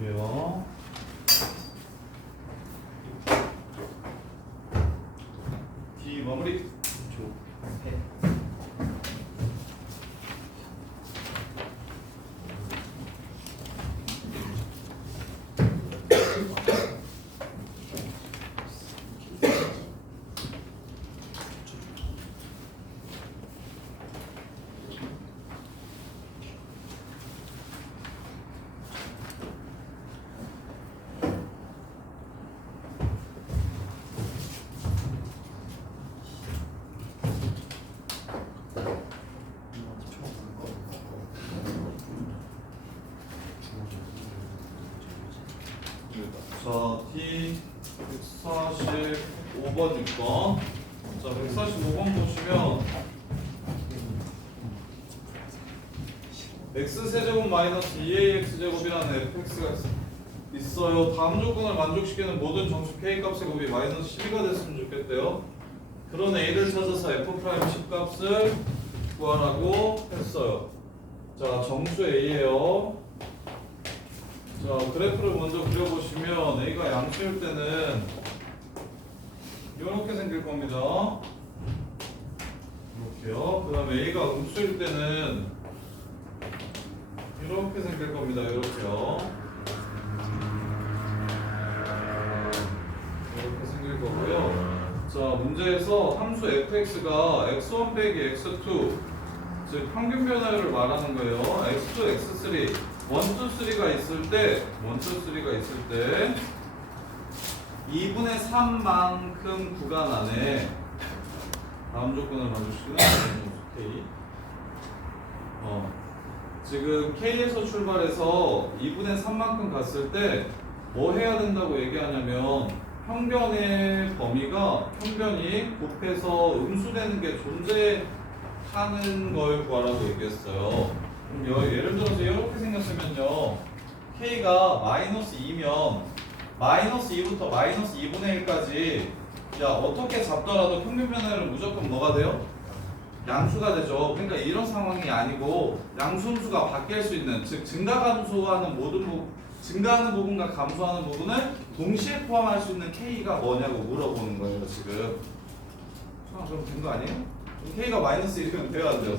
볼게요. D 마무리. 자, D 145번이니까 자, 145번 보시면 x세제곱 마이너스 2ax제곱이라는 fx가 있어요. 다음 조건을 만족시키는 모든 정수 k 값의 곱이 마이너스 12가 됐으면 좋겠대요. 그런 a를 찾아서 f 프라임 10값을 구하라고 했어요. 자, 정수 a예요. 자, 그래프를 먼저 그려보시면 a가 양수일 때는 이렇게 생길 겁니다. 이렇게요. 그 다음에 a가 음수일 때는 이렇게 생길 겁니다. 이렇게요. 이렇게 생길 거고요. 자, 문제에서 함수 fx가 x1 빼기 x2 즉 평균 변화율을 말하는 거예요. x2, x3 1, 2, 3가 있을 때 2분의 3만큼 구간 안에 다음 조건을 만족시키는 K. 지금 K에서 출발해서 2분의 3만큼 갔을 때 뭐 해야 된다고 얘기하냐면 평변의 범위가 평변이 곱해서 음수되는 게 존재하는 걸 구하라고 얘기했어요. 그럼 예를 들어서 이렇게 생겼으면요. K가 마이너스 2면 마이너스 2부터 마이너스 2분의 1까지 야 어떻게 잡더라도 평균 변화율은 무조건 뭐가 돼요? 양수가 되죠. 그러니까 이런 상황이 아니고 양수음수가 바뀔 수 있는 즉 증가감소하는 증가하는 부분과 감소하는 부분을 동시에 포함할 수 있는 K가 뭐냐고 물어보는 거예요 지금. 그럼 된 거 아니에요? K가 마이너스 1이면 돼야 안 돼요?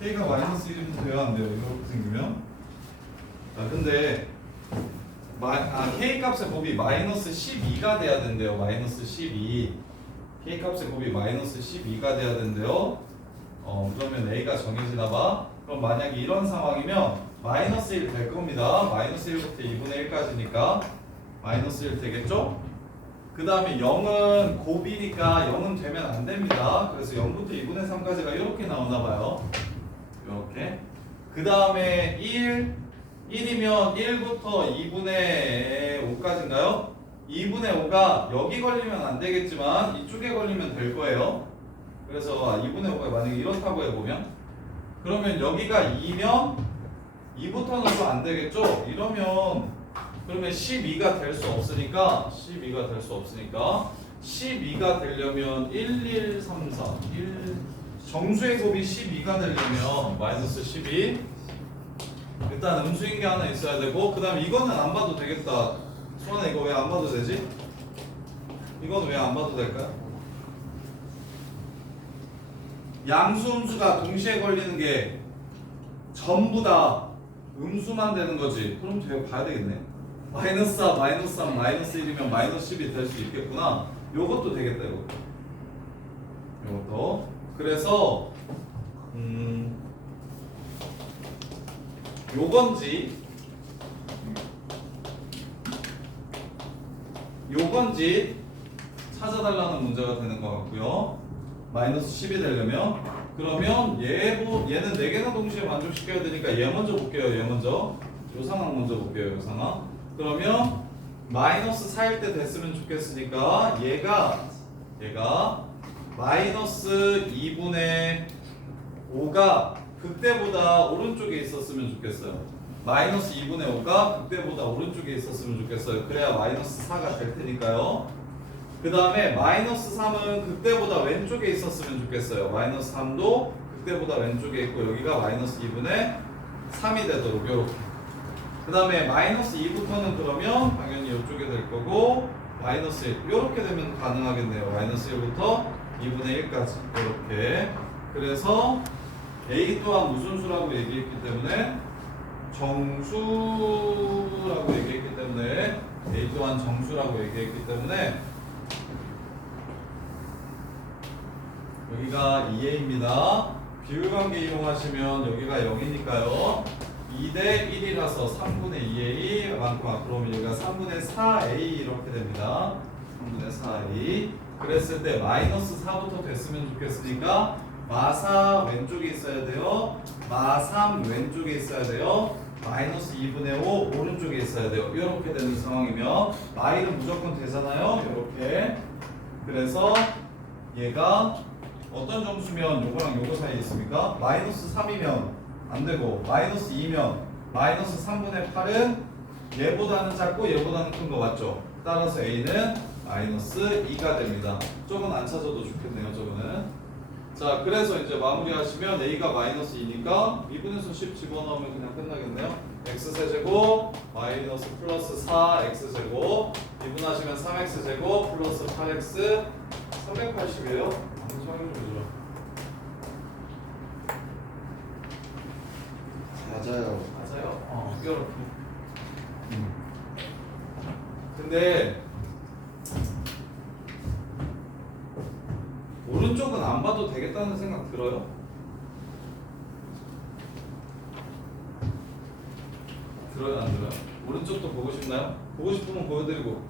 K가 마이너스 1이면 돼야 안 돼요? 이렇게 생기면. 자, 근데 K 값의 곱이 마이너스 12가 돼야 된대요. 마이너스 12. K 값의 곱이 마이너스 12가 돼야 된대요. 그러면 A가 정해지나 봐. 그럼 만약에 이런 상황이면 마이너스 1 될 겁니다. 마이너스 1부터 2분의 1까지니까 마이너스 1 되겠죠? 그 다음에 0은 곱이니까 0은 되면 안 됩니다. 그래서 0부터 2분의 3까지가 이렇게 나오나 봐요. 이렇게. 그 다음에 1이면 1부터 2분의 5까지인가요? 2분의 5가 여기 걸리면 안 되겠지만 이쪽에 걸리면 될 거예요. 그래서 2분의 5가 만약에 이렇다고 해보면 그러면 여기가 2면 2부터는 또 안 되겠죠? 이러면 그러면 12가 될 수 없으니까 12가 되려면 1, 1, 3, 4 정수의 곱이 12가 되려면 마이너스 12 일단 음수인 게 하나 있어야 되고 그 다음에 이거는 안 봐도 되겠다. 수환아 이거 왜 안 봐도 되지? 이거는 왜 안 봐도 될까요? 양수 음수가 동시에 걸리는 게 전부 다 음수만 되는 거지. 그럼 제가 봐야 되겠네. 마이너스 4, 마이너스 3, 마이너스 1이면 마이너스 10이 될 수 있겠구나. 요것도 되겠다 이거. 요것도. 그래서 요건지 찾아달라는 문제가 되는 것 같고요. 마이너스 10이 되려면 그러면 얘는 4개나 동시에 만족시켜야 되니까 얘 먼저 볼게요. 얘 먼저 요 상황 먼저 볼게요. 요 상황. 그러면 마이너스 4일 때 됐으면 좋겠으니까 얘가 마이너스 2분의 5가 극대보다 오른쪽에 있었으면 좋겠어요. 마이너스 2분의 5가 극대보다 오른쪽에 있었으면 좋겠어요. 그래야 마이너스 4가 될 테니까요. 그 다음에 마이너스 3은 극대보다 왼쪽에 있었으면 좋겠어요. 마이너스 3도 극대보다 왼쪽에 있고 여기가 마이너스 2분의 3이 되도록 이렇게 그 다음에 마이너스 2부터는 그러면 당연히 이쪽에 될 거고 마이너스 1 이렇게 되면 가능하겠네요. 마이너스 1부터 2분의 1까지 이렇게. 그래서 A 또한 무슨 수라고 얘기했기 때문에 정수라고 얘기했기 때문에 A 또한 정수라고 얘기했기 때문에 여기가 2A입니다. 비율관계 이용하시면 여기가 0이니까요. 2대 1이라서 3분의 2A 많고 그럼 여기가 3분의 4A 이렇게 됩니다. 3분의 4A. 그랬을 때 마이너스 4부터 됐으면 좋겠으니까 마4 왼쪽에 있어야 돼요. 마3 왼쪽에 있어야 돼요. 마이너스 2분의 5 오른쪽에 있어야 돼요. 이렇게 되는 상황이면 마이는 무조건 되잖아요. 이렇게. 그래서 얘가 어떤 정수면 요거랑 요거 사이에 있습니까? 마이너스 3이면 안 되고 마이너스 2면 마이너스 3분의 8은 얘보다는 작고 얘보다는 큰 거 맞죠? 따라서 A는 마이너스 2가 됩니다. 조금 안 찾아도 좋겠네요. 저거는. 자, 그래서 이제 마무리하시면 A가 마이너스 2니까 2분에서 10 집어넣으면 그냥 끝나겠네요. X세제곱 마이너스 플러스 4X제곱 2분하시면 3X제곱 플러스 8X 380이에요. 설명해주죠. 맞아요. 맞아요? 이렇게. 근데 오른쪽은 안 봐도 되겠다는 생각 들어요? 들어요, 안 들어요? 오른쪽도 보고 싶나요? 보고 싶으면 보여드리고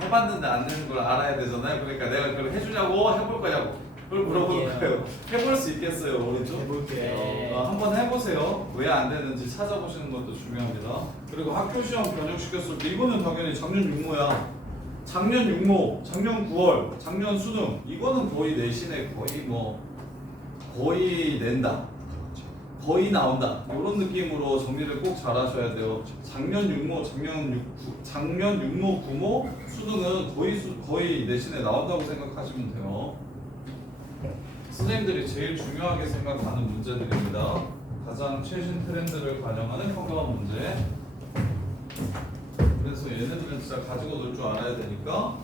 해봤는데 안 되는 걸 알아야 되잖아요. 그러니까 내가 그걸 해주냐고 해볼 거냐고 그걸 물어보는 거예요. 해볼 수 있겠어요, 오른쪽? 해볼게요. 한번 해보세요. 왜 안 되는지 찾아보시는 것도 중요합니다. 그리고 학교 시험 변형시켰을 때 이거는 당연히 작년 육모야. 작년 육모, 작년 9월, 작년 수능 이거는 거의 내신에 거의 낸다. 거의 나온다. 이런 느낌으로 정리를 꼭 잘 하셔야 돼요. 작년 육모, 작년 육모, 구모 수능은 거의 내신에 나온다고 생각하시면 돼요. 선생님들이 제일 중요하게 생각하는 문제들입니다. 가장 최신 트렌드를 반영하는 평가원 문제. 그래서 얘네들은 진짜 가지고 놀 줄 알아야 되니까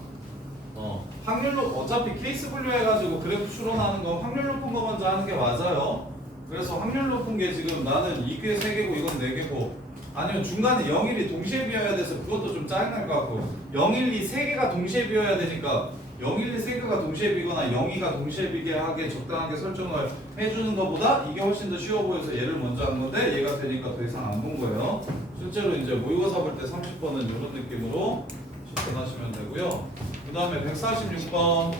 확률로 어차피 케이스 분류해가지고 그래프 추론하는 건 확률 높은 거 먼저 하는 게 맞아요. 그래서 확률 높은 게 지금 나는 2개 3개고 이건 4개고 아니면 중간에 0, 1이 동시에 비어야 돼서 그것도 좀 짜증날 것 같고 0, 1, 2, 3개가 동시에 비어야 되니까 0, 1, 2, 3개가 동시에 비거나 0, 2가 동시에 비게 하게 적당하게 설정을 해주는 것보다 이게 훨씬 더 쉬워 보여서 얘를 먼저 한 건데 얘가 되니까 더 이상 안 본 거예요. 실제로 이제 모의고사 볼 때 30번은 이런 느낌으로 접근하시면 되고요. 그 다음에 146번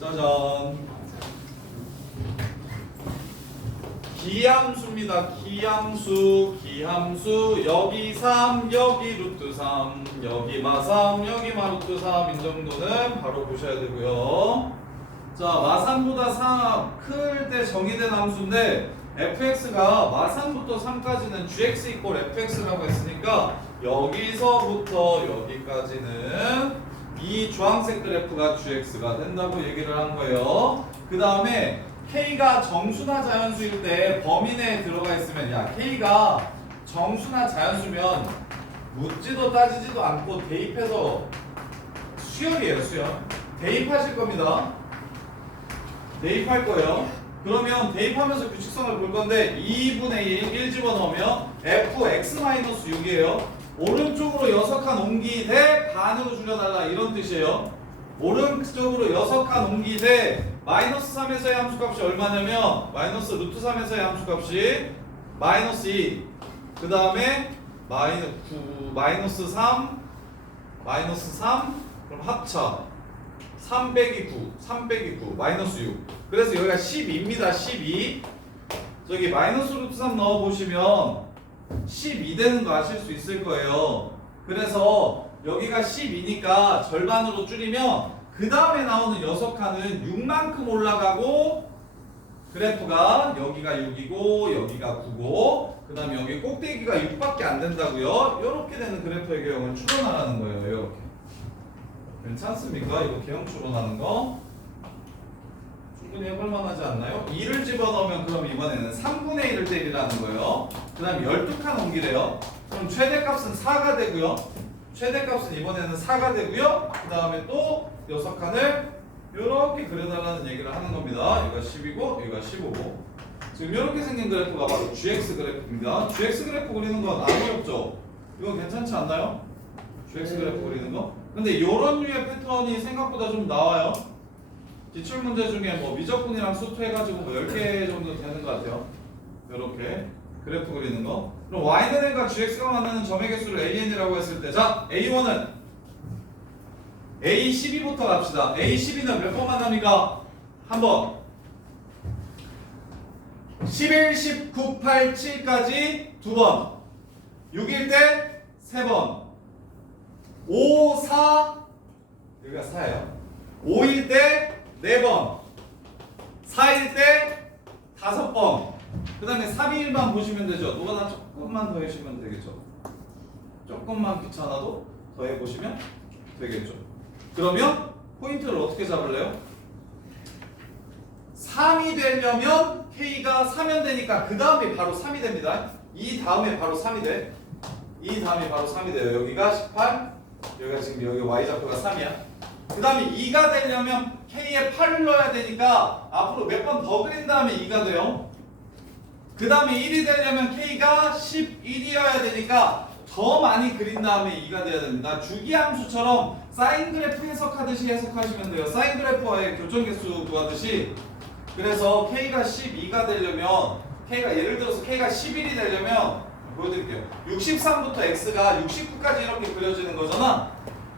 짜잔 기함수입니다. 기함수 여기 3 여기 루트 3 여기 마3 여기 마루트 3인 정도는 바로 보셔야 되고요. 자 마3보다 3 클 때 정의된 함수인데 fx가 마3부터 3까지는 gx 이퀄 fx라고 했으니까 여기서부터 여기까지는 이 주황색 그래프가 gx가 된다고 얘기를 한 거예요. 그 다음에 K가 정수나 자연수일 때 범위 내에 들어가 있으면 야 K가 정수나 자연수면 묻지도 따지지도 않고 대입해서 수열이에요. 수열 대입하실 겁니다. 대입할 거예요. 그러면 대입하면서 규칙성을 볼 건데 2분의 1 집어넣으면 fx-6이에요. 오른쪽으로 6칸 옮기되 반으로 줄여달라 이런 뜻이에요. 오른쪽으로 6칸 옮기되 마이너스 3에서의 함수값이 얼마냐면 마이너스 루트 3에서의 함수값이 마이너스 2 그 다음에 마이너스 3 그럼 합차 3 빼기 9 마이너스 6 그래서 여기가 12입니다. 12 저기 마이너스 루트 3 넣어보시면 12 되는 거 아실 수 있을 거예요. 그래서 여기가 12니까 절반으로 줄이면 그 다음에 나오는 6칸은 6만큼 올라가고 그래프가 여기가 6이고 여기가 9고 그 다음에 여기 꼭대기가 6밖에 안 된다고요. 이렇게 되는 그래프의 개형을 추론하라는 거예요. 이렇게 괜찮습니까? 이거 개형 추론하는 거 충분히 해볼 만하지 않나요? 2를 집어넣으면 그럼 이번에는 3분의 1을 4분의 1이라는 거예요. 그 다음에 12칸 옮기래요. 그럼 최대값은 4가 되고요. 최대값은 이번에는 4가 되고요. 그 다음에 또 6칸을 이렇게 그려달라는 얘기를 하는 겁니다. 여기가 10이고 여기가 15고 지금 이렇게 생긴 그래프가 바로 GX 그래프입니다. GX 그래프 그리는 건 안 어렵죠? 이거 괜찮지 않나요? GX 그래프 그리는 거? 근데 이런 류의 패턴이 생각보다 좀 나와요. 기출문제 중에 뭐 미적분이랑 수투 해가지고 뭐 10개 정도 되는 것 같아요. 이렇게 그래프 그리는 거. 그럼 y는 n과 gx가 만나는 점의 개수를 an이라고 했을 때, 자 a1은 a12부터 갑시다. a12는 몇 번 만납니까? 한 번. 11, 19, 8, 7까지 두 번. 6일 때 세 번. 5, 4 여기가 4예요. 5일 때 4번. 4일 때 5번. 그 다음에 3일만 보시면 되죠. 누가 조금만 더 해주시면 되겠죠. 조금만 귀찮아도 더 해보시면 되겠죠. 그러면 포인트를 어떻게 잡을래요? 3이 되려면 K가 3면 되니까 그 다음에 바로 3이 됩니다. 이 다음에 바로 3이 돼. 이 다음에 바로 3이 돼요. 여기가 18, 여기가 지금 여기 Y좌표가 3이야. 그 다음에 2가 되려면 K에 8을 넣어야 되니까 앞으로 몇 번 더 그린 다음에 2가 돼요. 그 다음에 1이 되려면 K가 11이어야 되니까 더 많이 그린 다음에 2가 돼야 됩니다. 주기함수처럼 사인 그래프 해석하듯이 해석하시면 돼요. 사인 그래프와의 교점개수 구하듯이. 그래서 K가 12가 되려면 K가 예를 들어서 K가 11이 되려면 보여드릴게요. 63부터 X가 69까지 이렇게 그려지는 거잖아.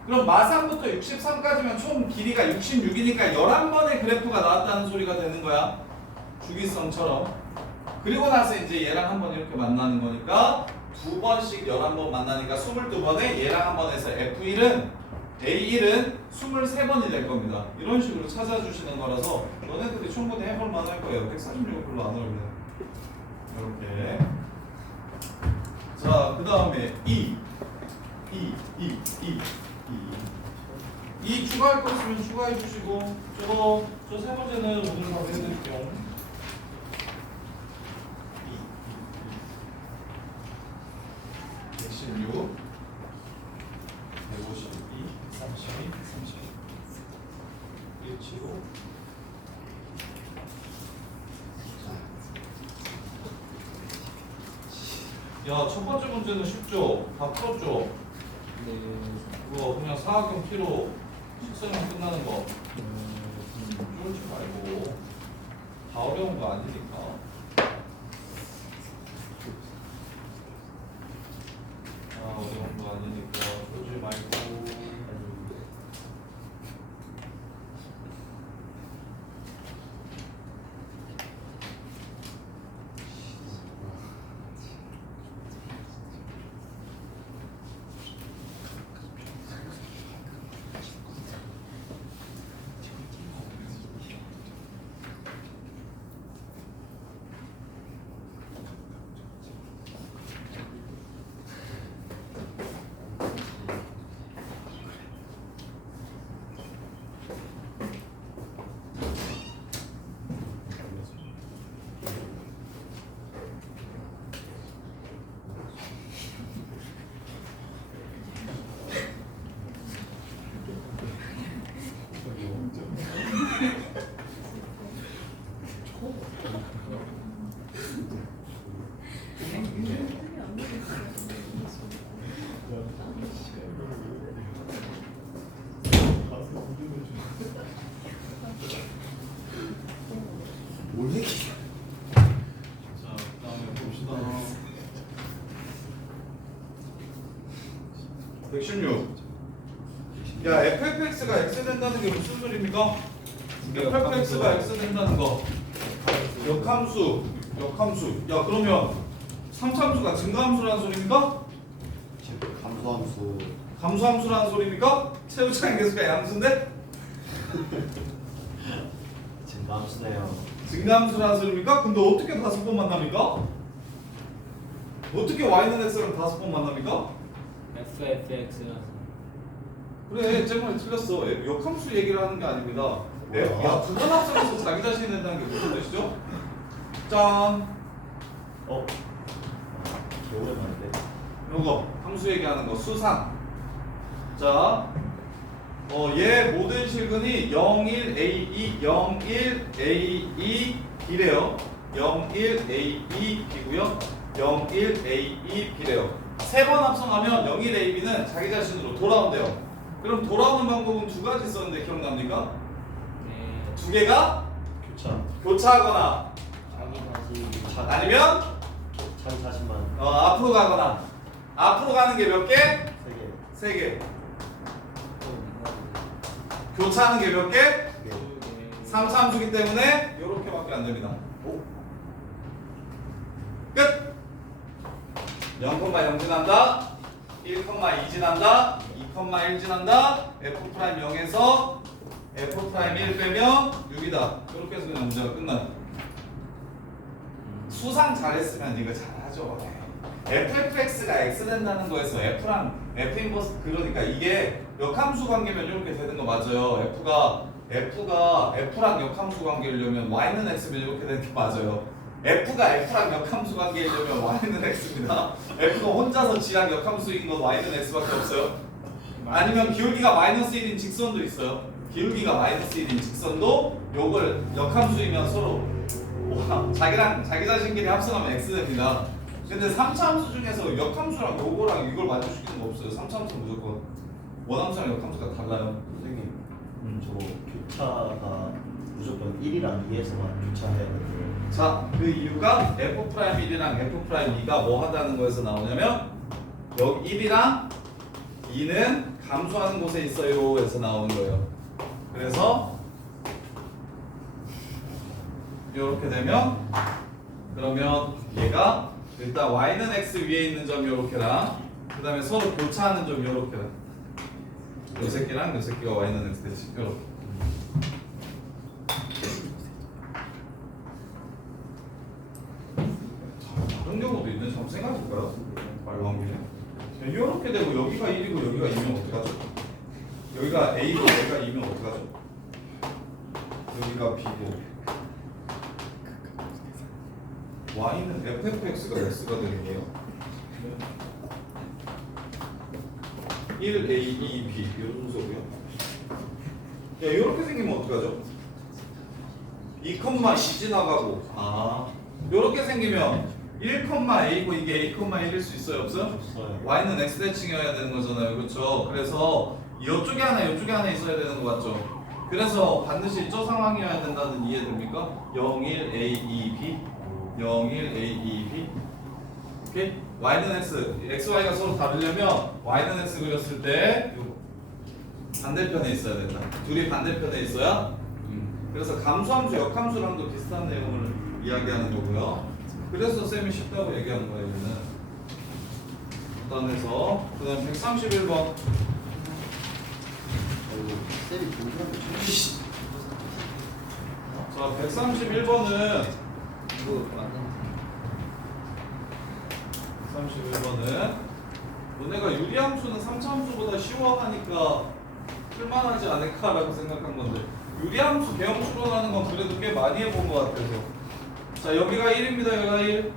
그럼 마상부터 63까지면 총 길이가 66이니까 11번의 그래프가 나왔다는 소리가 되는 거야. 주기성처럼. 그리고 나서 이제 얘랑 한 번 이렇게 만나는 거니까 두 번씩 11번 만나니까 22번에 얘랑 한 번 해서 F1은 A1은 23번이 될 겁니다. 이런 식으로 찾아주시는 거라서 너네들이 충분히 해볼 만할 거예요. 146은 별로 안 어렵네요. 이렇게. 자, 그 다음에 E 추가할 거 있으면 추가해 주시고 저 세 번째는 오늘 바로 해드릴게요. 116, 152, 32, 32, 175. 야, 첫 번째 문제는 쉽죠? 다 풀었죠? 그거 그냥 사학용 키로 식성형 끝나는 거 쫄지 말고 다 어려운 거 아니니까. 어려운 거 아니니까 쫄지 말고. 뭘 얘기해? 자, 그다음에 봅시다. 116. 야, fx가 x 된다는 게 무슨 소리입니까? fx가 x 된다는 거. 역함수. 야, 그러면 상참수가 증가함수라는 소리입니까? 감소함수. 감소함수라는 소리입니까? 최우창의 개수가 양수인데? 증감수네요. 증가함수라는 소리입니까? 근데 어떻게 5번 만납니까? 어떻게 y는 x랑 5번 만납니까? FFX라서 그래, 제 말이 틀렸어. 역함수 얘기를 하는 게 아닙니다. 야, 두 번 합성해서 자기 자신이 된다는 게 무슨 뜻이죠? 짠. 개 오랜만인데. 요거 함수 얘기하는 거 수상. 자, 얘 모든 실근이 01A2, 01A2 B래요. 01A2 B고요. 01A2 B래요. 세 번 합성하면 01AB는 자기 자신으로 돌아온대요. 그럼 돌아오는 방법은 두 가지 있었는데 기억납니까? 네. 두 개가 교차. 교차하거나 자기 다시 아니면 자기 자신만 앞으로 가거나. 앞으로 가는 게 몇 개? 3개. 세 개. 교차하는 게 몇 개? 2개. 3차 함수기 때문에 이렇게밖에 안 됩니다. 끝. 0,0 지난다. 1,2 지난다. 2,1 지난다. F' 0에서 F' 1 빼면 6이다. 이렇게 해서 그냥 문제가 끝나요. 수상 잘했으면 이거 잘하죠. FFX가 X 된다는 거에서 F랑 F 인버스 그러니까 이게 역함수 관계면 이렇게 되는 거 맞아요. F가 F랑 역함수 관계이려면 Y는 X면 이렇게 되는 게 맞아요. F가 F랑 역함수 관계이려면 Y는 X입니다. F가 혼자서 G랑 역함수인 건 Y는 X밖에 없어요. 아니면 기울기가 마이너스 1인 직선도 있어요. 기울기가 마이너스 1인 직선도 요걸 역함수이면 서로 자기랑 자기 자신끼리 합성하면 X 됩니다. 근데 3차 함수 중에서 역함수랑 요거랑 이걸 만족시키는 거 없어요. 3차 함수는 무조건 원함수랑 역함수가 달라요. 선생님, 저거 교차가 무조건 1이랑 2에서만 교차해야 돼요. 자, 그 이유가 F'1이랑 F'2가 뭐 하다는 거에서 나오냐면 여기 1이랑 2는 감소하는 곳에 있어요 에서 나오는 거예요. 그래서 이렇게 되면 그러면 얘가 일단 y는 x 위에 있는 점 요렇게랑 그 다음에 서로 교차하는 점 요렇게랑 요 새끼랑 요 새끼가 y는 x 대칭 요렇게. 다른 경우도 있는지 한번 생각해볼까요? 말로 한 김에 요렇게 되고 여기가 1이고 여기가 2면 어떡하죠? 여기가 A고 여기가 2면 어떡하죠? 여기가 B고 Y는 FFX가 X가 되는 거예요. 1A, 2B 이런 순서고요. 야 이렇게 생기면 어떡하죠? 2,2 지나가고 이렇게 생기면 1,A고 이게 A,1일 수 있어요? 없어요? 없어요. Y는 X 대칭이어야 되는 거잖아요. 그렇죠? 그래서 이쪽에 하나 이쪽에 하나 있어야 되는 거 맞죠? 그래서 반드시 저 상황이어야 된다는 이해됩니까? 0, 1, A, 2, B 0, 1, A, 2, B 오케이? Y는 X, X, Y가 서로 다르려면 Y는 X 그렸을 때 요거 반대편에 있어야 된다. 둘이 반대편에 있어야 그래서 감수함수, 역함수랑도 비슷한 내용을 이야기하는 거고요. 그래서 쌤이 쉽다고 얘기하는 거예요. 얘는 일단해서 그 다음 131번 쌤이 공부하는 거 자 131번은 이거 맞는 31번은 너네가 유리함수는 3차 함수보다 쉬워하니까 쓸만하지 않을까라고 생각한 건데 유리함수 개형 추론하는 건 그래도 꽤 많이 해본 것 같아서 자 여기가 1입니다. 여기가 1.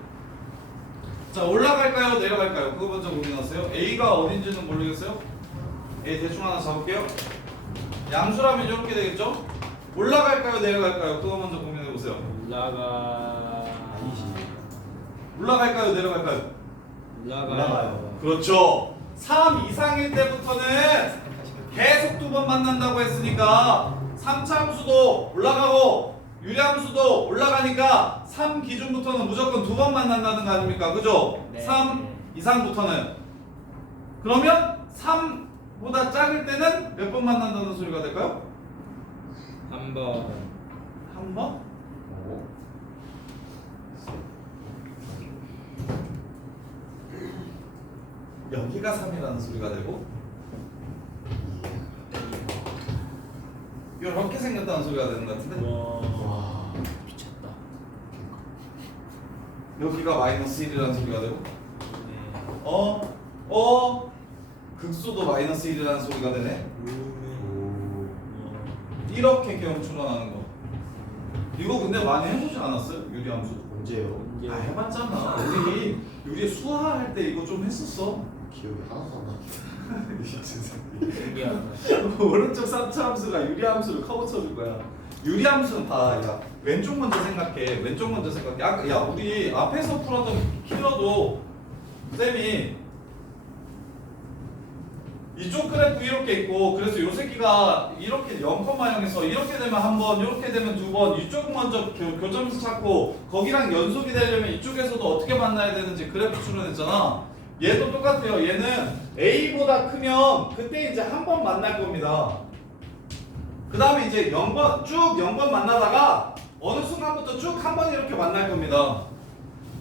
자 올라갈까요? 내려갈까요? 그거 먼저 고민하세요. A가 어딘지는 모르겠어요? A 대충 하나 잡을게요. 양수라면 이렇게 되겠죠? 올라갈까요? 내려갈까요? 그거 먼저 고민해보세요. 올라가 아니지. 올라갈까요? 내려갈까요? 올라가요. 그렇죠. 3 이상일 때부터는 계속 두 번 만난다고 했으니까 3차 함수도 올라가고 유리함수도 올라가니까 3 기준부터는 무조건 두 번 만난다는 거 아닙니까? 그죠? 네. 3 이상부터는 그러면 3보다 작을 때는 몇 번 만난다는 소리가 될까요? 한번 한 번? 여기가 3이라는 소리가 되고 이렇게 생겼다는 소리가 되는 것 같은데 와 미쳤다. 여기가 마이너스 1이라는 소리가 되고 네. 극소도 마이너스 1이라는 소리가 되네. 오. 이렇게 개형 추론하는 거 이거 근데 많이 해보지 않았어요? 유리함수 언제요? 문제. 아 해봤잖아. 우리 수화할 때 이거 좀 했었어. 기억이 하나도 안 나죠. 신기하다. 오른쪽 3차 함수가 유리함수를 커버 쳐줄 거야. 유리함수는 봐. 야, 왼쪽 먼저 생각해. 왼쪽 먼저 생각해. 야, 우리 앞에서 풀었던 킬러도 쌤이 이쪽 그래프 이렇게 있고, 그래서 요 새끼가 이렇게 0,0에서 이렇게 되면 한 번, 이렇게 되면 두 번, 이쪽 먼저 교점수 찾고 거기랑 연속이 되려면 이쪽에서도 어떻게 만나야 되는지 그래프 추론했잖아. 얘도 똑같아요. 얘는 A보다 크면 그때 이제 한 번 만날 겁니다. 그 다음에 이제 0번 쭉 0번 만나다가 어느 순간부터 쭉 한 번 이렇게 만날 겁니다.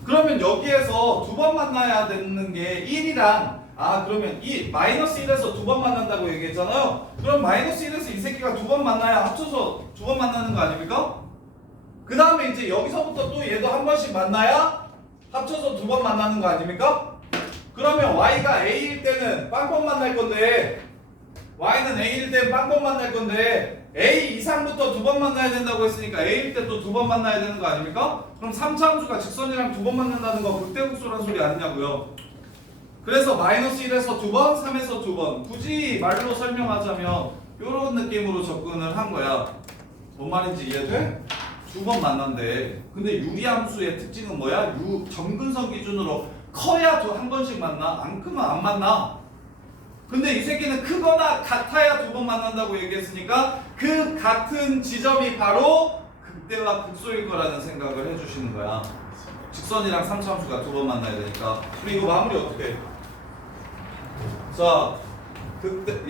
그러면 여기에서 두 번 만나야 되는 게 1이랑 그러면 이 마이너스 1에서 두 번 만난다고 얘기했잖아요. 그럼 마이너스 1에서 이 새끼가 두 번 만나야 합쳐서 두 번 만나는 거 아닙니까? 그 다음에 이제 여기서부터 또 얘도 한 번씩 만나야 합쳐서 두 번 만나는 거 아닙니까? 그러면 y가 a일 때는 빵번 만날 건데 y는 a일 때는 빵번 만날 건데 a 이상부터 두 번 만나야 된다고 했으니까 a일 때 또 두 번 만나야 되는 거 아닙니까? 그럼 3차 함수가 직선이랑 두 번 만난다는 거 극대극소란 소리 아니냐고요. 그래서 마이너스 1에서 두 번, 3에서 두 번. 굳이 말로 설명하자면 이런 느낌으로 접근을 한 거야. 뭔 말인지 이해돼? 두 번 만난대. 근데 유리함수의 특징은 뭐야? 정근선 기준으로 커야 한 번씩 만나. 안 크면 안 만나. 근데 이 새끼는 크거나 같아야 두 번 만난다고 얘기했으니까 그 같은 지점이 바로 극대와 극소일 거라는 생각을 해주시는 거야. 직선이랑 3차 함수가 두 번 만나야 되니까. 우리 이거 마무리 어떻게 해? 자,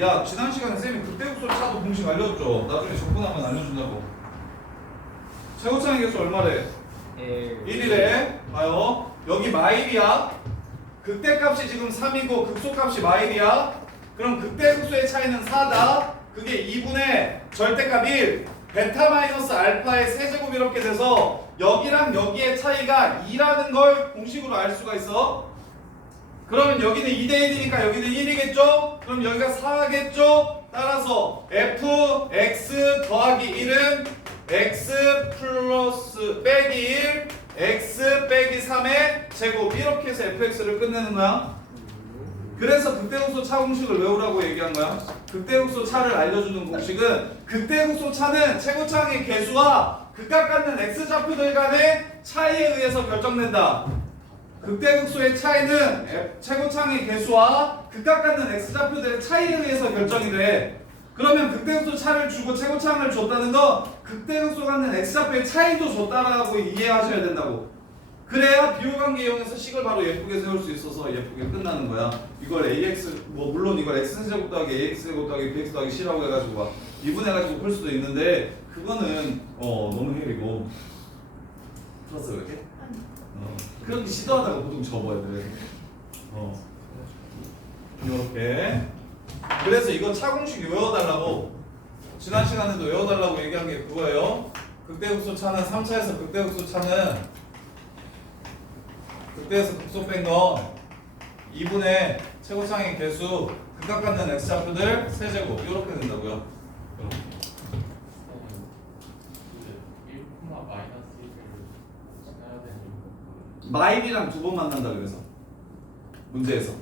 야 지난 시간에 쌤이 극대극소 차도 공식 알려줬죠. 나중에 접근하면 알려준다고. 최고차의 개수 얼마래? 1이래. 봐요. 여기 마일이야. 극대값이 지금 3이고 극소값이 마일이야. 그럼 극대극소의 차이는 4다. 그게 2분의 절대값 1 베타 마이너스 알파의 세제곱 이렇게 돼서 여기랑 여기의 차이가 2라는 걸 공식으로 알 수가 있어. 그러면 여기는 2대1이니까 여기는 1이겠죠? 그럼 여기가 4겠죠? 따라서 fx 더하기 1은 x 플러스 빼기 1 x 빼기 3의 제곱 이렇게 해서 fx를 끝내는 거야. 그래서 극대극소 차 공식을 외우라고 얘기한 거야. 극대극소 차를 알려주는 공식은 극대극소 차는 최고차항의 개수와 극각 갖는 x좌표들 간의 차이에 의해서 결정된다. 극대극소의 차이는 최고차항의 개수와 극각 갖는 x좌표들의 차이에 의해서 결정이 돼. 그러면 극대극소 차를 주고 최고차항을 줬다는 건 극대극소 갖는 x좌표의 차이도 줬다라고 이해하셔야 된다고. 그래야 비호관계 이용해서 식을 바로 예쁘게 세울 수 있어서 예쁘게 끝나는 거야. 이걸 ax 물론 이걸 x제곱 더하기 ax제곱 더하기 bx 더하기 c라고 해가지고 막 미분해가지고 풀 수도 있는데 그거는 너무 헬이고. 풀었어 그렇게? 그렇게 시도하다가 보통 접어야 돼. 이렇게. 그래서 이거 차공식 외워달라고 지난 시간에도 외워달라고 얘기한 게 그거예요. 극대극소 차는 3차에서 극대극소 차는 극대에서 극소 뺀 건 2분의 최고차항의 개수 극각 갖는 x좌표들 세제곱 이렇게 된다고요. 이렇게. 1, 마이너스 1을 지나야 되는 마일이랑 두 번 만난다 그래서 문제에서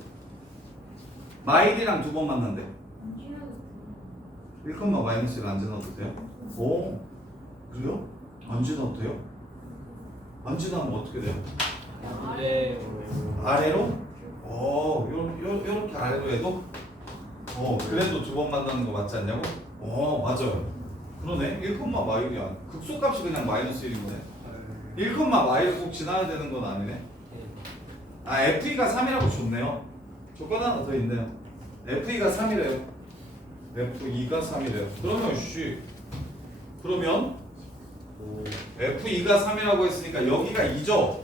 마일이랑 두 번 만난대. 1, 마이너스 1을 안 지나도 돼요? 오 그래요? 안 지나도 돼요? 안 지나면 어떻게 돼요? 아래로? 요렇게 아래로 해도? 그래도 두 번 만나는 거 맞지 않냐고? 맞아요. 그러네. 1, 마일이야. 극소값이 그냥 마이너스 1인 거네. 1, 마일을 꼭 지나야 되는 건 아니네. FE가 3이라고 줬네요. 조건 하나 더 있네요. FE가 3이래요. FE가 3이래요. 그러면 FE가 3이라고 했으니까 여기가 2죠.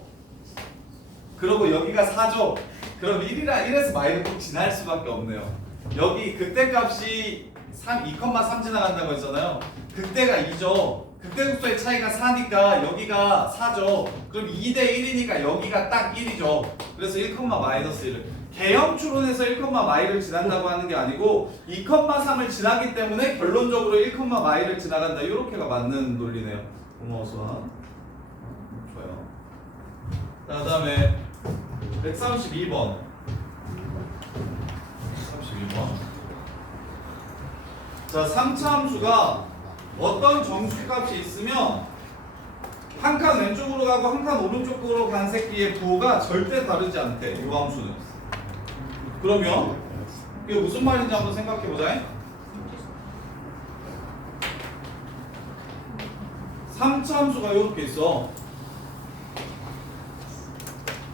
그리고 여기가 4죠. 그럼 1에서 마일을 꼭 지날 수밖에 없네요. 여기 극대값이 2,3 지나간다고 했잖아요. 극대가 2죠. 극대극소의 차이가 4니까 여기가 4죠. 그럼 2대 1이니까 여기가 딱 1이죠. 그래서 1, 마이너스 1을 개형 추론에서 1, 마일을 지난다고 하는 게 아니고 2,3을 지나기 때문에 결론적으로 1, 마일을 지나간다. 이렇게가 맞는 논리네요. 고마워 수아. 좋아요. 자, 그다음에 132번. 132번. 자, 3차 함수가 어떤 정수값이 있으면 한 칸 왼쪽으로 가고 한 칸 오른쪽으로 간 새끼의 부호가 절대 다르지 않대. 이 함수는. 그러면 이게 무슨 말인지 한번 생각해 보자. 3차 함수가 이렇게 있어.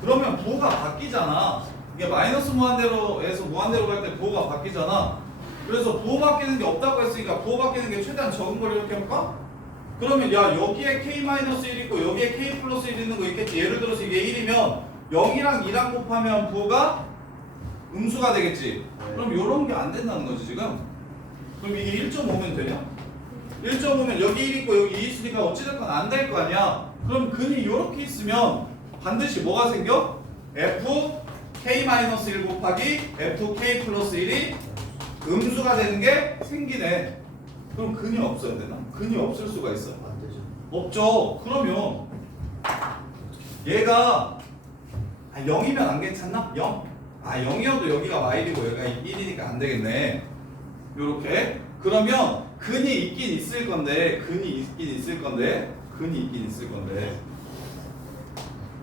그러면 부호가 바뀌잖아. 이게 마이너스 무한대로에서 무한대로 갈 때 부호가 바뀌잖아. 그래서 부호 바뀌는 게 없다고 했으니까 부호 바뀌는 게 최대한 적은 걸 이렇게 해볼까? 그러면 야 여기에 k-1 있고 여기에 k 플러스 1 있는 거 있겠지. 예를 들어서 이게 1이면 0이랑 2랑 곱하면 부호가 음수가 되겠지. 그럼 이런 게 안 된다는 거지 지금. 그럼 이게 1.5면 되냐? 1.5면 여기 1 있고 여기 2 있으니까 어찌됐건 안 될 거 아니야. 그럼 근이 이렇게 있으면 반드시 뭐가 생겨? fk-1 곱하기 fk 플러스 1이 음수가 되는 게 생기네. 그럼 근이 없어야 되나? 근이 없을 수가 있어? 안 되죠. 없죠. 그러면 얘가 0이면 안 괜찮나? 0? 0이어도 여기가 마일이고 여기가 1이니까 안 되겠네. 요렇게. 그러면 근이 있긴 있을 건데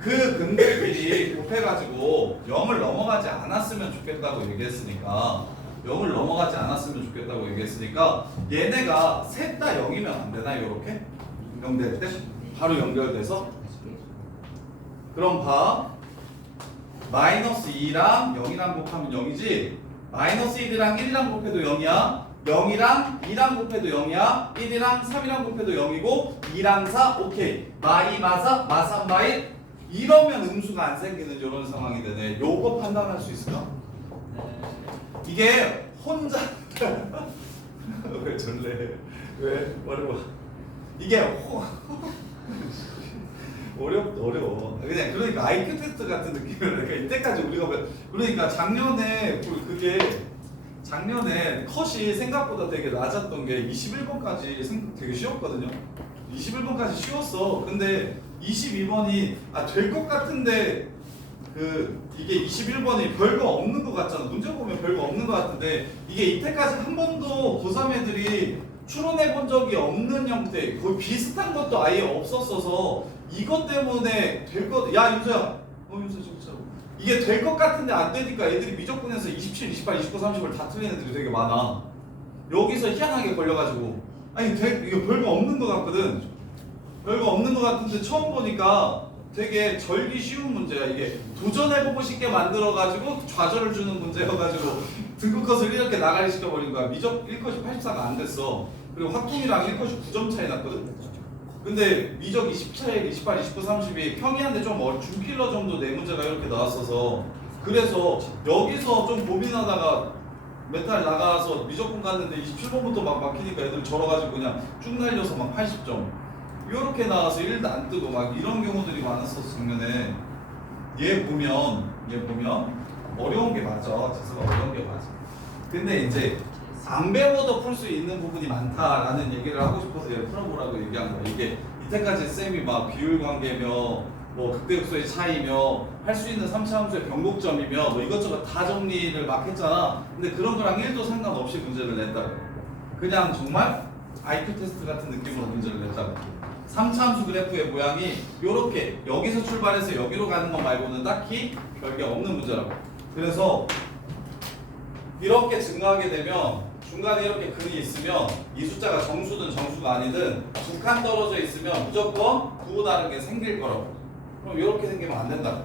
그 근들끼리 곱해가지고 0을 넘어가지 않았으면 좋겠다고 얘기했으니까 얘네가 셋 다 0이면 안 되나? 요렇게 연결될 때 바로 연결돼서 그럼 봐. 마이너스 2랑 0이랑 곱하면 0이지. 마이너스 1이랑 1이랑 곱해도 0이야. 0이랑 2랑 곱해도 0이야. 1이랑 3이랑 곱해도 0이고 2랑 4 오케이. 마2 마4 마3 마1 이러면 음수가 안 생기는 이런 상황이 되네. 요거 판단할 수 있을까? 이게 혼자 왜 졸래? 왜 어려워? 이게 어려워. 그냥 그러니까 IQ 테스트 같은 느낌이랄까. 그러니까 이때까지 우리가 그러니까 작년에 컷이 생각보다 되게 낮았던 게 21번까지 되게 쉬웠거든요. 21번까지 쉬웠어. 근데 22번이 될 것 같은데 이게 21번이 별거 없는 것 같잖아. 문제 보면 별거 없는 것 같은데 이게 이때까지 한 번도 고3 애들이 추론해 본 적이 없는 형태, 거의 비슷한 것도 아예 없었어서 이것 때문에 야 윤서야, 윤서 진짜 이게 될 것 같은데 안 되니까 애들이 미적분에서 27, 28, 29, 30을 다 틀린 애들이 되게 많아. 여기서 희한하게 걸려가지고 이게 별거 없는 것 같거든. 별거 없는 것 같은데 처음 보니까 되게 절기 쉬운 문제야. 이게 도전해보고 싶게 만들어가지고 좌절을 주는 문제여가지고 등급컷을 이렇게 나가리 시켜버린 거야. 미적 1컷이 84가 안 됐어. 그리고 확통이랑 1컷이 9점 차이 났거든. 근데 미적 27, 28, 29, 30이 평이한데 좀 준킬러 정도 내 문제가 이렇게 나왔어서 그래서 여기서 좀 고민하다가 메탈 나가서 미적분 갔는데 27번부터 막 막히니까 애들 절어가지고 그냥 쭉 날려서 막 80점 이렇게 나와서 1도 안 뜨고 막 이런 경우들이 많았었어. 작년에 얘 보면 어려운 게 맞아. 재수가 어려운 게 맞아. 근데 이제 안 배워도 풀 수 있는 부분이 많다라는 얘기를 하고 싶어서 얘를 풀어보라고 얘기한 거야. 이게 이때까지 쌤이 막 비율관계며 뭐 극대극소의 차이며 할 수 있는 3차 함수의 변곡점이며 뭐 이것저것 다 정리를 막 했잖아. 근데 그런 거랑 1도 상관없이 문제를 냈다고. 그냥 정말 IQ 테스트 같은 느낌으로 문제를 냈다고. 3차 함수 그래프의 모양이 요렇게 여기서 출발해서 여기로 가는 것 말고는 딱히 별게 없는 문제라고. 그래서 이렇게 증가하게 되면 중간에 이렇게 근이 있으면 이 숫자가 정수든 정수가 아니든 두 칸 떨어져 있으면 무조건 부호 다른 게 생길 거라고. 그럼 이렇게 생기면 안 된다고.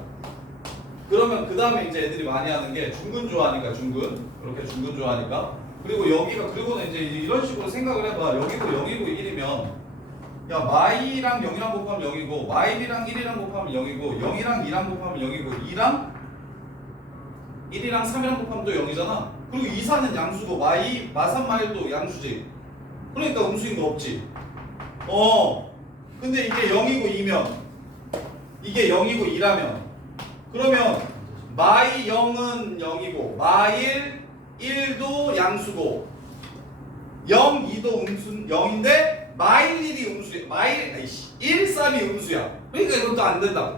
그러면 그 다음에 이제 애들이 많이 하는 게 중근 좋아하니까 이렇게 중근 좋아하니까 그리고 여기가 그리고는 이제 이런 식으로 생각을 해봐. 여기도 0이고 1이면 야 마이랑 0이랑 곱하면 0이고 마일이랑 1이랑 곱하면 0이고 0이랑 2랑 곱하면 0이고 2랑 1이랑 3이랑 곱하면 또 0이잖아. 그리고 2, 4는 양수고 마2, 마3, 마1도 양수지. 그러니까 음수인 거 없지. 근데 이게 0이고 2면 이게 0이고 2라면 그러면 마이 0은 0이고 마일 1도 양수고 0, 2도 음수 0인데 마일 1이 음수야. 마일 1, 3이 음수야. 그러니까 이건 또 안 된다.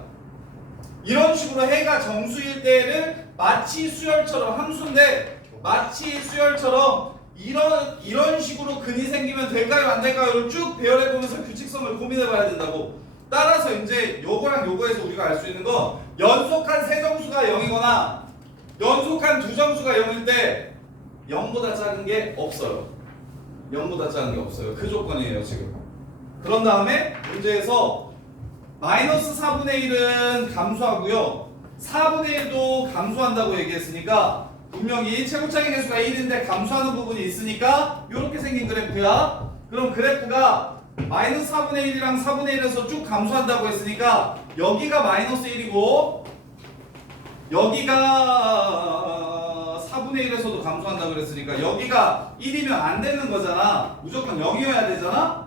이런 식으로 해가 정수일 때를 마치 수열처럼 함수인데 마치 수열처럼 이런 식으로 근이 생기면 될까요 안 될까요를 쭉 배열해 보면서 규칙성을 고민해 봐야 된다고. 따라서 이제 요거랑 요거에서 우리가 알 수 있는 건 연속한 세 정수가 0이거나 연속한 두 정수가 0일 때 0보다 작은 게 없어요. 0보다 작은 게 없어요. 그 조건이에요 지금. 그런 다음에 문제에서 마이너스 4분의 1은 감소하고요 4분의 1도 감소한다고 얘기했으니까 분명히 최고차기 개수가 1인데 감소하는 부분이 있으니까 이렇게 생긴 그래프야. 그럼 그래프가 마이너스 4분의 1이랑 4분의 1에서 쭉 감소한다고 했으니까 여기가 마이너스 1이고 여기가 4분의 1에서도 감소한다고 그랬으니까 여기가 1이면 안 되는 거잖아. 무조건 0이어야 되잖아.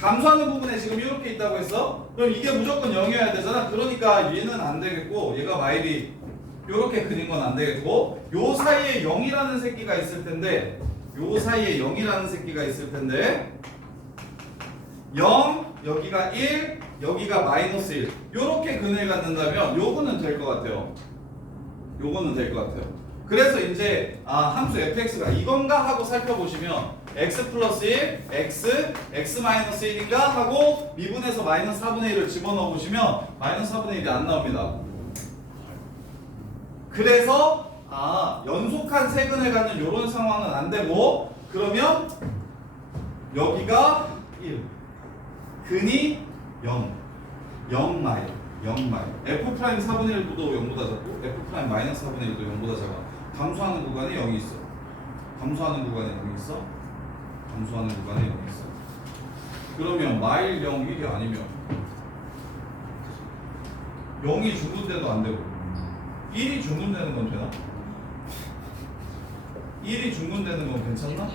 감소하는 부분에 지금 이렇게 있다고 했어. 그럼 이게 무조건 0이어야 되잖아. 그러니까 얘는 안 되겠고 얘가 마일이 이렇게 그린 건 안 되겠고 요 사이에 0이라는 새끼가 있을 텐데 요 사이에 0이라는 새끼가 있을 텐데 0 여기가 1 여기가 마이너스 1 요렇게 근을 갖는다면 요거는 될 것 같아요. 요거는 될 것 같아요. 그래서 이제 함수 fx가 이건가 하고 살펴보시면 x 플러스 1 x 마이너스 1인가 하고 미분해서 마이너스 4분의 1을 집어넣어 보시면 마이너스 4분의 1이 안 나옵니다. 그래서 연속한 세근을 갖는 이런 상황은 안 되고 그러면 여기가 1 근이 0 마일 f 프라임 4분의 1도 0보다 작고 f 프라임 마이너스 4분의 1도 0보다 작아. 감소하는 구간에 0이 있어. 감소하는 구간에 0이 있어. 감소하는 구간에 0이 있어. 그러면 마일 0 1이 아니면 0이 중분돼도 안 되고 1이 중분되는 건 되나? 1이 중분되는 건 괜찮나?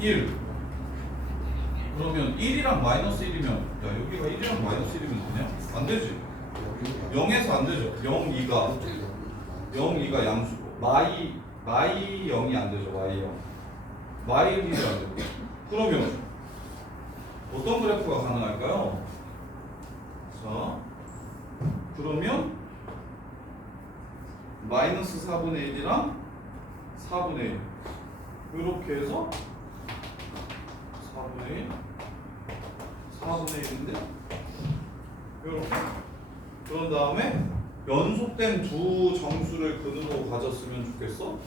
1 그러면 1이랑 마이너스 1이면 야 여기가 1이랑 마이너스 1이면 되냐? 안 되지. 0에서 안 되죠. 0, 2가 양수고 마이 0이 안 되죠. 마이 1이 안 되고 그러면 어떤 그래프가 가능할까요? 자 그러면 마이너스 4분의 1이랑 4분의 1 이렇게 해서 4분의 1인데 이렇게 그런 다음에 연속된 두 정수를 근으로 가졌으면 좋겠어.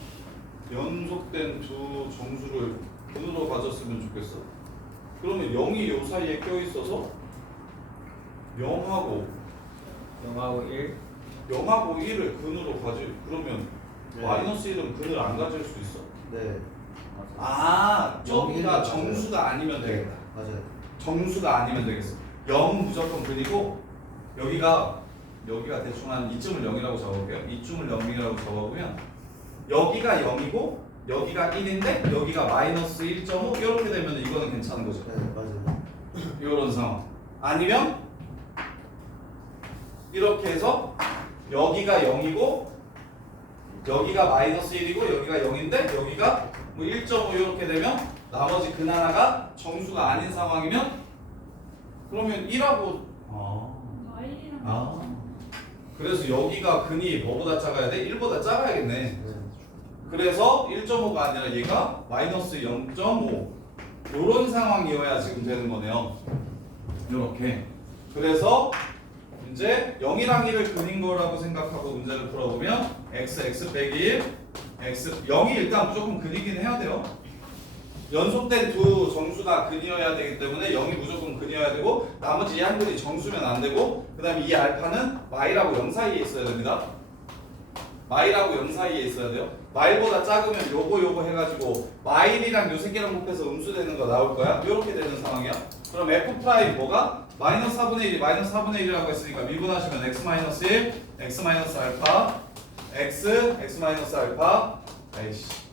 연속된 두 정수를 근으로 가졌으면 좋겠어. 그러면 0이 요 사이에 껴있어서 0하고 1 0하고 1을 근으로 가지. 그러면 네. 마이너스 1은 근을 안 가질 수 있어. 네. 저기가 0, 1은 정수가 아니면 되겠다. 맞아요. 정수가 아니면 되겠어. 0 무조건 근이고 여기가 대충 한 이쯤을 0이라고 잡아볼게요. 이쯤을 0이라고 잡아보면 여기가 0이고 여기가 1인데 여기가 마이너스 1.5 이렇게 되면 이거는 괜찮은 거죠. 네, 맞아요. 이런 상황. 아니면 이렇게 해서 여기가 0이고 여기가 마이너스 1이고 여기가 0인데 여기가 뭐 1.5 이렇게 되면 나머지 근 하나가 정수가 아닌 상황이면 그러면 1하고 그래서 여기가 근이 뭐보다 작아야 돼? 1보다 작아야겠네. 네. 그래서 1.5가 아니라 얘가 마이너스 0.5 요런 상황이어야 지금 되는 거네요. 요렇게. 그래서 이제 0이랑 1을 근인 거라고 생각하고 문제를 풀어보면 x 빼기 1 0이 일단 무조건 근이긴 해야 돼요. 연속된 두 정수가 근이어야 되기 때문에 0이 무조건 근이어야 되고 나머지 이 한 근이 정수면 안 되고 그 다음에 이 알파는 마일하고 0 사이에 있어야 됩니다. 마일하고 0 사이에 있어야 돼요. 마일보다 작으면 요거 해가지고 마일이랑 요 새끼랑 곱해서 음수되는 거 나올 거야. 요렇게 되는 상황이야. 그럼 f 프라임 뭐가? 마이너스 4분의 1이 마이너스 4분의 1이라고 했으니까 미분하시면 x 마이너스 1 x 마이너스 알파 x 마이너스 알파 아이씨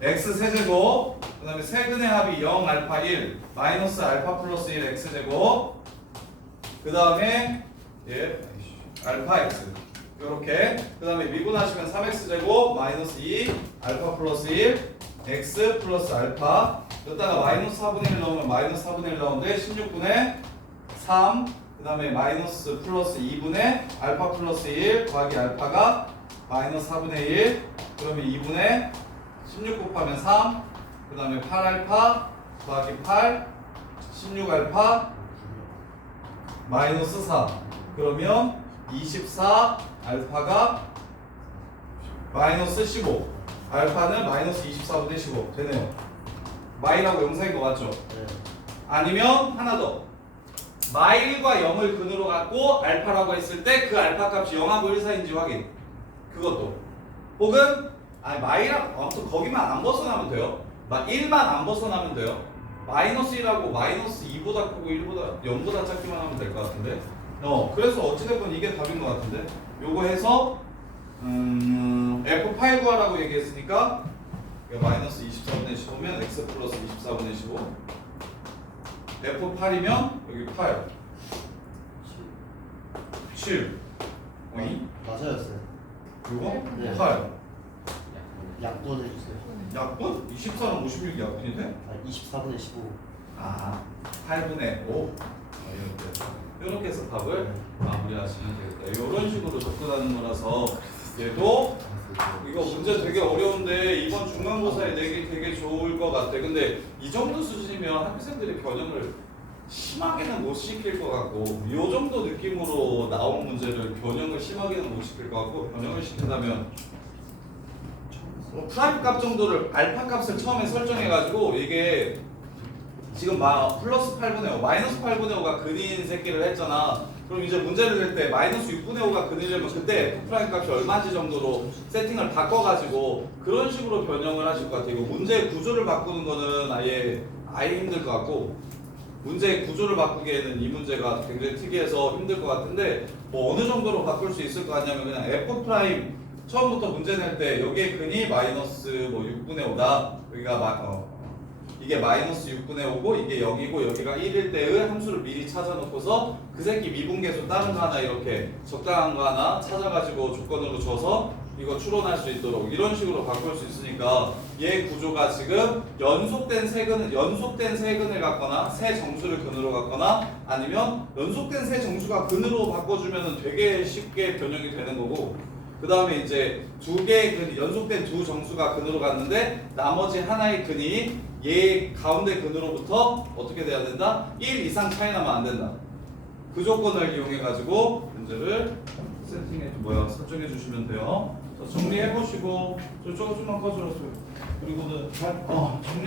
x 세제곱 그 다음에 세근의 합이 0 알파 1 마이너스 알파 플러스 1 x 제곱 그 다음에 알파 x 요렇게 그 다음에 미분하시면 3x 제곱 마이너스 2 알파 플러스 1 x 플러스 알파 여기다가 마이너스 4분의 1 넣으면 마이너스 4분의 1 나오는데 16분의 3 그 다음에 마이너스 플러스 2분의 알파 플러스 1 더하기 알파가 마이너스 4분의 1 그러면 2분의 16 곱하면 3 그 다음에 8알파 더하기 8 16알파 마이너스 4 그러면 24 알파가 마이너스 15 알파는 마이너스 24분의 15 되네요. 마이라고 영사인 거 맞죠? 네. 아니면 하나 더 마일과 0을 근으로 갖고 알파라고 했을 때 그 알파 값이 0하고 1 사이인지 확인 그것도 혹은 아니 마이랑 아무튼 거기만 안 벗어나면 돼요. 1만 안 벗어나면 돼요. 마이너스 1하고 마이너스 2보다 크고 1보다 0보다 작기만 하면 될 것 같은데 그래서 어찌됐건 이게 답인 것 같은데 요거 해서 F8 구하라고 얘기했으니까 이거 마이너스 24분의 15면 X 플러스 24분의 15 F8이면 여기 8 7 어이? 맞아요, 쌤. 이거? 네. 8 약분 해주세요. 약분? 24랑 56이 약분이 돼? 24분의 15. 아 8분의 5 이렇게 해서 답을 마무리하시면 되겠다. 이런 식으로 접근하는 거라서 얘도 이거 문제 되게 어려운데 이번 중간고사에 내기 되게 좋을 것 같아. 근데 이 정도 수준이면 학생들이 변형을 심하게는 못 시킬 것 같고 이 정도 느낌으로 나온 문제를 변형을 심하게는 못 시킬 것 같고 변형을 시킨다면 프라임 값 정도를 알파 값을 처음에 설정해가지고 이게 지금 플러스 8분의 5 마이너스 8분의 5가 근인 새끼를 했잖아. 그럼 이제 문제를 낼 때 마이너스 6분의 5가 근이려면 그때 F'라인 값이 얼마인지 정도로 세팅을 바꿔가지고 그런 식으로 변형을 하실 것 같아요. 이거 문제 구조를 바꾸는 거는 아예 힘들 것 같고 문제 구조를 바꾸기에는 이 문제가 굉장히 특이해서 힘들 것 같은데 뭐 어느 정도로 바꿀 수 있을 것 같냐면 그냥 F'라인 처음부터 문제 낼 때 여기에 근이 마이너스 6분의 5다. 여기가 이게 마이너스 6분의 5고 이게 0이고 여기가 1일 때의 함수를 미리 찾아놓고서 그 새끼 미분계수 다른 거 하나 이렇게 적당한 거 하나 찾아가지고 조건으로 줘서 이거 추론할 수 있도록 이런 식으로 바꿀 수 있으니까 얘 구조가 지금 연속된 세근을 갖거나 세 정수를 근으로 갖거나 아니면 연속된 세 정수가 근으로 바꿔주면은 되게 쉽게 변형이 되는 거고 그 다음에 이제 두 개의 근이 연속된 두 정수가 근으로 갔는데 나머지 하나의 근이 얘 가운데 근으로부터 어떻게 돼야 된다? 1 이상 차이 나면 안 된다. 그 조건을 이용해 가지고 문제를 설정해 주시면 돼요. 자, 정리해 보시고 저쪽은 좀만 꺼주세요. 그리고는 정리